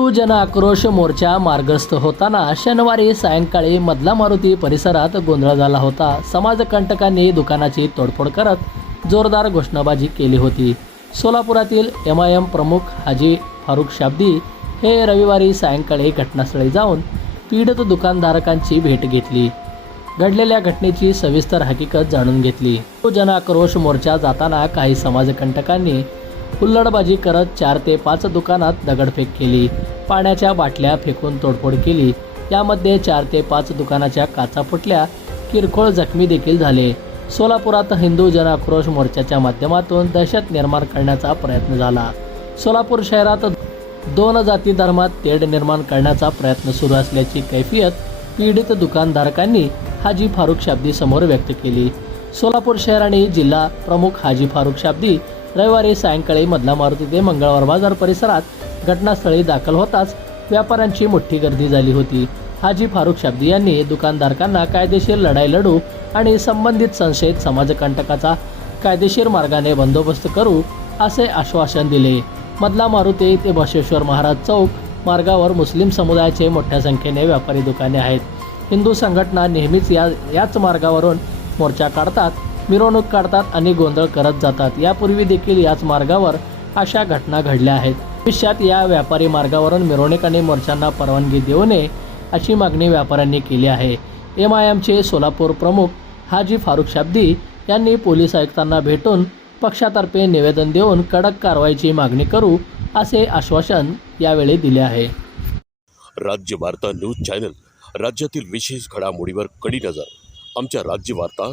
हिंदू जन आक्रोश मोर्चा मार्गस्थ होताना शनिवारी सायंकाळी मधला मारुती परिसरात गोंधळ झाला होता. समाजकंटकांनी दुकानाची तोडफोड करत जोरदार घोषणाबाजी केली होती. सोलापुरातील एम आय एम प्रमुख हाजी फारुख शाब्दी हे रविवारी सायंकाळी घटनास्थळी जाऊन पीडित दुकानधारकांची भेट घेतली. घडलेल्या घटनेची सविस्तर हकीकत जाणून घेतली. हिंदू जन आक्रोश मोर्चा जाताना काही समाजकंटकांनी हुल्लडबाजी करत चार ते पाच दुकानात दगडफेक केली. पाण्याच्या बाटल्या फेकून तोडफोड केली. यामध्ये चार ते पाच दुकानाच्या काचा फुटल्या. किरकोळ जखमी देखील झाले. सोलापुरात हिंदू जनाक्रोश मोर्चाच्या माध्यमातून दहशत निर्माण करण्याचा प्रयत्न झाला. सोलापूर शहरात दोन जाती धर्मात तेढ निर्माण करण्याचा प्रयत्न सुरू असल्याची कैफियत पीडित दुकानधारकांनी हाजी फारुख शाब्दी समोर व्यक्त केली. सोलापूर शहर आणि जिल्हा प्रमुख हाजी फारुख शाब्दी रविवारी सायंकाळी मधला मारुती ते मंगळवार बाजार परिसरात घटनास्थळी दाखल होताच व्यापाऱ्यांची मोठी गर्दी झाली होती. हाजी फारुख शाब्दी यांनी दुकानधारकांना कायदेशीर लढाई लढू आणि संबंधित संशयित समाजकंटकाचा कायदेशीर मार्गाने बंदोबस्त करू असे आश्वासन दिले. मधला मारुती ते बसवेश्वर महाराज चौक मार्गावर मुस्लिम समुदायाचे मोठ्या संख्येने व्यापारी दुकाने आहेत. हिंदू संघटना नेहमीच या याच मार्गावरून मोर्चा काढतात. मिरवणूक काढतात आणि गोंधळ करत जातात. यापूर्वी देखील याच मार्गावर अशा घटना घडल्या आहेत. भविष्यात या व्यापारी मार्गावरून मिरवणूक आणि मोर्चांना परवानगी देऊ नये अशी मागणी व्यापाऱ्यांनी केली आहे. एम आय एमचे सोलापूर प्रमुख हाजी फारुख शाब्दी यांनी पोलीस आयुक्तांना भेटून पक्षातर्फे निवेदन देऊन कडक कारवाईची मागणी करू असे आश्वासन यावेळी दिले आहे. राज्य वार्ता न्यूज चॅनल राज्यातील विशेष घडामोडीवर कडी नजर. आमच्या राज्य वार्ता